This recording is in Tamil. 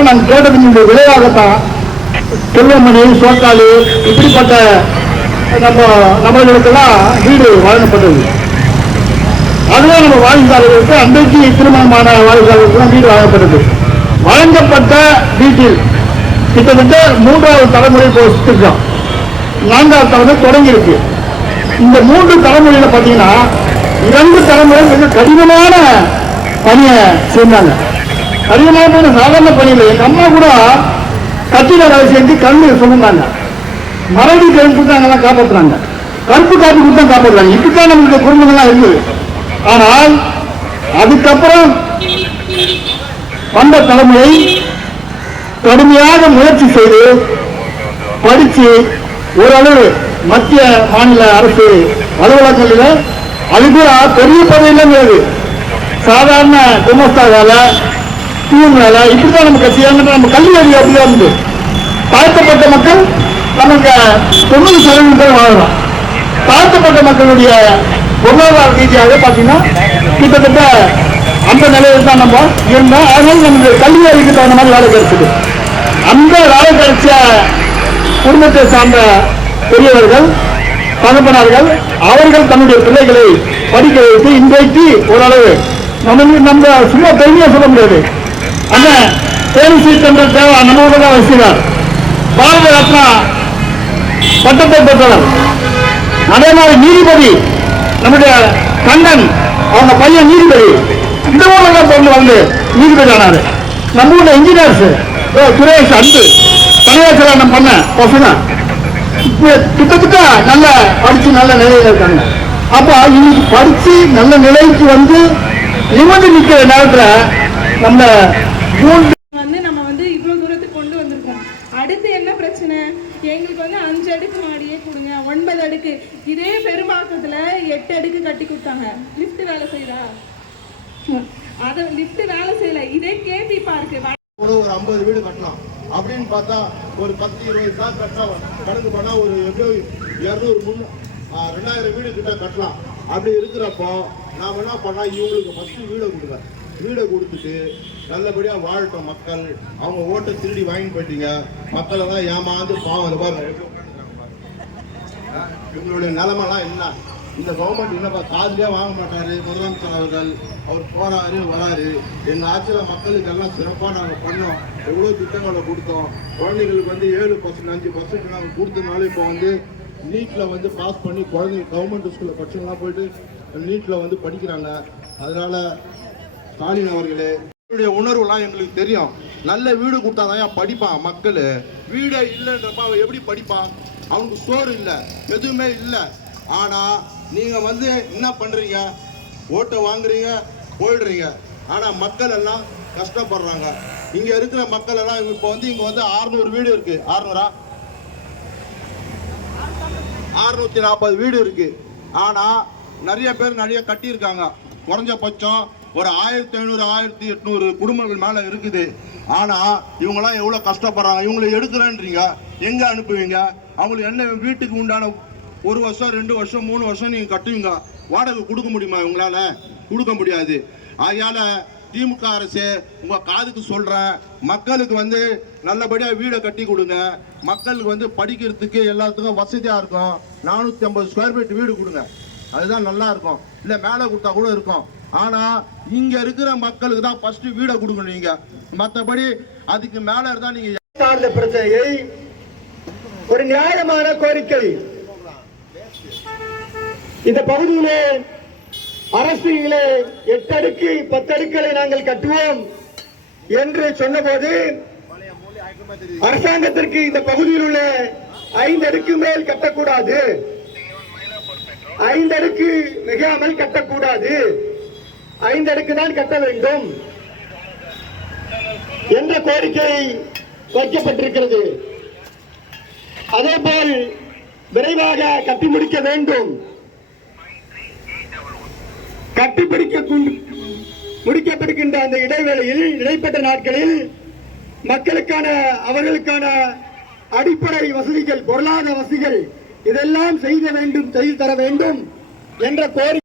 அதுக்கப்புறம் நாங்கள் கேட்டதனுடைய விளைவாகத்தான் செல்வமணி சோக்காளி இப்படிப்பட்ட நம்ம நம்மளுக்கெல்லாம் வீடு வழங்கப்பட்டது. அதுதான் நம்ம வாழ்ந்தாளர்களுக்கு அன்றைக்கு திருமணமான வாழ்ந்தாளர்களுக்கு வீடு வழங்கப்பட்டது. வழங்கப்பட்ட வீட்டில் கிட்டத்தட்ட மூன்றாவது தலைமுறை போயிருக்கோம் நான்காவது தலைமுறை தொடங்கியிருக்கு. இந்த மூன்று தலைமுறையில பார்த்தீங்கன்னா இரண்டு தலைமுறை மிக கடினமான பணியை செஞ்சாங்க கடினமான பணி சாதாரண பணியில் எங்க அம்மா கூட கட்டிட வேலை செஞ்சு கண்ணு சொல்லுந்தாங்க மரடி கருப்பு கொடுத்தாங்கலாம் காப்பாற்றுறாங்க கருப்பு காப்பி கொடுத்தா காப்பாற்றுறாங்க இப்படித்தான் நம்மளுடைய குடும்பங்கள்லாம் இருந்தது ஆனால் அதுக்கப்புறம் வந்த தலைமுறை கடுமையாக முயற்சி செய்து படித்து ஓரளவு மத்திய மாநில அரசு அலுவலகங்களில் அது கூட பெரிய பதவியில் சாதாரண குமஸ்தா வேலை தூண் வேலை இப்படிதான் நம்ம கட்சியாக நம்ம கல்வி அறிவு அப்படியே இருந்து தாழ்த்தப்பட்ட மக்கள் நமக்கு தொண்ணூறு சதவீதம் பேர் வாழலாம். தாழ்த்தப்பட்ட மக்களுடைய பொருளாதார ரீதியாக பார்த்தீங்கன்னா கிட்டத்தட்ட அந்த நிலையில் தான் நம்ம இருந்தோம். அதனால நமக்கு கல்வி அறிவுக்கு தகுந்த மாதிரி வேலை கிடைச்சது. அந்த வேலை கிடைச்ச குடும்பத்தை சார்ந்த பெரியவர்கள் தகப்பனார்கள் அவர்கள் தன்னுடைய பிள்ளைகளை படிக்க வைத்து இன்றைக்கு ஓரளவு நம்ம நம்ம சும்மா பெருமையாக சொல்ல முடியாது. அண்ணன் தேனிசி சந்திர தேவா நம்ம ஊர்ல தான் வசிக்கிறார். பாரத ரத்னா பட்டத்தை பெற்றவர். அதே மாதிரி நீதிபதி நம்முடைய கண்ணன் அவங்க பையன் நீதிபதி. இந்த ஊர்ல தான் பொண்ணு வந்து நீதிபதி ஆனாரு. நம்ம ஊர்ல இன்ஜினியர்ஸ் சுரேஷ் அன்பு தனியார் பண்ண பசங்க. இப்ப கிட்டத்தட்ட நல்ல படிச்சு நல்ல நிலையில இருக்காங்க. அப்ப இன்னைக்கு படிச்சு நல்ல நிலைக்கு வந்து நிமிர்ந்து நிக்கிற நேரத்தில் நம்ம வந்து நம்ம வந்து இவ்வளோ தூரத்துக்கு கொண்டு வந்திருக்கோம். அடுத்து என்ன பிரச்சனை? எங்களுக்கு வந்து அஞ்சு அடுக்கு மாடியே கொடுங்க. ஒன்பது அடுக்கு. இதே பெரும்பாக்கத்துல எட்டு அடுக்கு கட்டி கொடுத்தாங்க. லிஃப்ட் வேலை செய்யறா அதை லிஃப்ட் வேலை செய்யல. இதே கேபி பார்க்கு. கூட ஒரு ஐம்பது வீடு கட்டலாம். அப்படின்னு பார்த்தா ஒரு பத்து இருபது சார் கட்டா கணக்கு பண்ணா ஒரு எப்படியோ இரநூறு முன் ரெண்டாயிரம் வீடு கிட்ட கட்டலாம். அப்படி இருக்கிறப்போ நாம என்ன பண்ணா இவங்களுக்கு ஃபர்ஸ்ட் வீடை கொடுக்குறேன் வீடை கொடுத்துட்டு நல்லபடியா வாழட்டும் மக்கள். அவங்க ஓட்டை திருடி வாங்கி போயிட்டீங்க. மக்களை தான் ஏமாந்து பாவம் அந்த பாருங்க. இவங்களுடைய நிலைமைலாம் என்ன? இந்த கவர்மெண்ட் என்னப்பா காதுலயே வாங்க மாட்டாரு. முதலமைச்சர் அவர்கள் அவர் போறாரு வராரு. எங்க ஆட்சியில மக்களுக்கு எல்லாம் சிறப்பா நாங்க பண்ணோம். எவ்வளவு திட்டங்களை கொடுத்தோம். குழந்தைங்களுக்கு வந்து ஏழு பர்சன்ட் அஞ்சு பர்சன்ட் நாங்க கொடுத்தனால இப்போ வந்து நீட்ல வந்து பாஸ் பண்ணி குழந்தைங்க கவர்மெண்ட் ஸ்கூல்ல பசங்களாம் போயிட்டு நீட்ல வந்து படிக்கிறாங்க. அதனால ஸ்டாலின் அவர்களே உங்களுடைய உணர்வுலாம் எங்களுக்கு தெரியும். நல்ல வீடு கொடுத்தாதான் படிப்பான் மக்கள். வீடே இல்லைன்றப்ப அவன் எப்படி படிப்பான் அவனுக்கு சோறு இல்லை எதுவுமே இல்லை. ஆனால் நீங்கள் வந்து என்ன பண்ணுறீங்க ஓட்டை வாங்குறீங்க போயிடுறீங்க. ஆனால் மக்கள் எல்லாம் கஷ்டப்படுறாங்க. இங்கே இருக்கிற மக்கள் எல்லாம் இப்போ வந்து இங்கே வந்து 600 வீடு இருக்கு. 600 அறுநூத்தி நாற்பது வீடு இருக்கு. ஆனால் நிறைய பேர் நிறைய கட்டியிருக்காங்க. குறைஞ்சபட்சம் ஒரு ஆயிரத்தி ஐநூறு ஆயிரத்தி எட்நூறு குடும்பங்கள் மேலே இருக்குது. ஆனால் இவங்களாம் எவ்வளோ கஷ்டப்படுறாங்க? இவங்களை எடுக்கிறேன்றீங்க. எங்கே அனுப்புவீங்க? அவங்களுக்கு என்ன வீட்டுக்கு உண்டான ஒரு வருஷம் ரெண்டு வருஷம் மூணு வருஷம் நீங்கள் கட்டுவீங்க? வாடகை கொடுக்க முடியுமா இவங்களால? கொடுக்க முடியாது. அதையால் திமுக அரசு உங்கள் காதுக்கு சொல்கிறேன் மக்களுக்கு வந்து நல்லபடியாக வீடை கட்டி கொடுங்க. மக்களுக்கு வந்து படிக்கிறதுக்கு எல்லாத்துக்கும் வசதியாக இருக்கும். நானூற்றி ஐம்பது ஸ்கொயர் ஃபீட் வீடு கொடுங்க. அதுதான் நல்லா இருக்கும். இல்லை மேலே கொடுத்தா கூட இருக்கும். ஆனா இங்க இருக்கிற மக்களுக்கு தான் ஃபர்ஸ்ட் வீடை கொடுக்கணும் நீங்க. மத்தபடி அதுக்கு மேல தான் நீங்க சார்ந்த பிரச்சனையை ஒரு நியாயமான கோரிக்கை. இந்த பகுதியிலே அரசியலே எட்டடுக்கு பத்தடுக்களை பத்து அடுக்களை நாங்கள் கட்டுவோம் என்று சொன்னபோது அரசாங்கத்திற்கு இந்த பகுதியில் உள்ள ஐந்து அடுக்கு மேல் கட்டக்கூடாது. ஐந்து அடுக்கு மிகாமல் கட்டக்கூடாது. ஐந்து அடுக்கு தான் கட்ட வேண்டும் என்ற கோரிக்கை வைக்கப்பட்டிருக்கிறது. அதேபோல் விரைவாக கட்டி முடிக்க வேண்டும். கட்டிப்பிடிக்க முடிக்கப்படுகின்ற அந்த இடைவேளையில் இடைப்பட்ட நாட்களில் மக்களுக்கான அவர்களுக்கான அடிப்படை வசதிகள் பொருளாதார வசதிகள் இதெல்லாம் செய்ய வேண்டும் செய்து தர வேண்டும் என்ற கோரிக்கை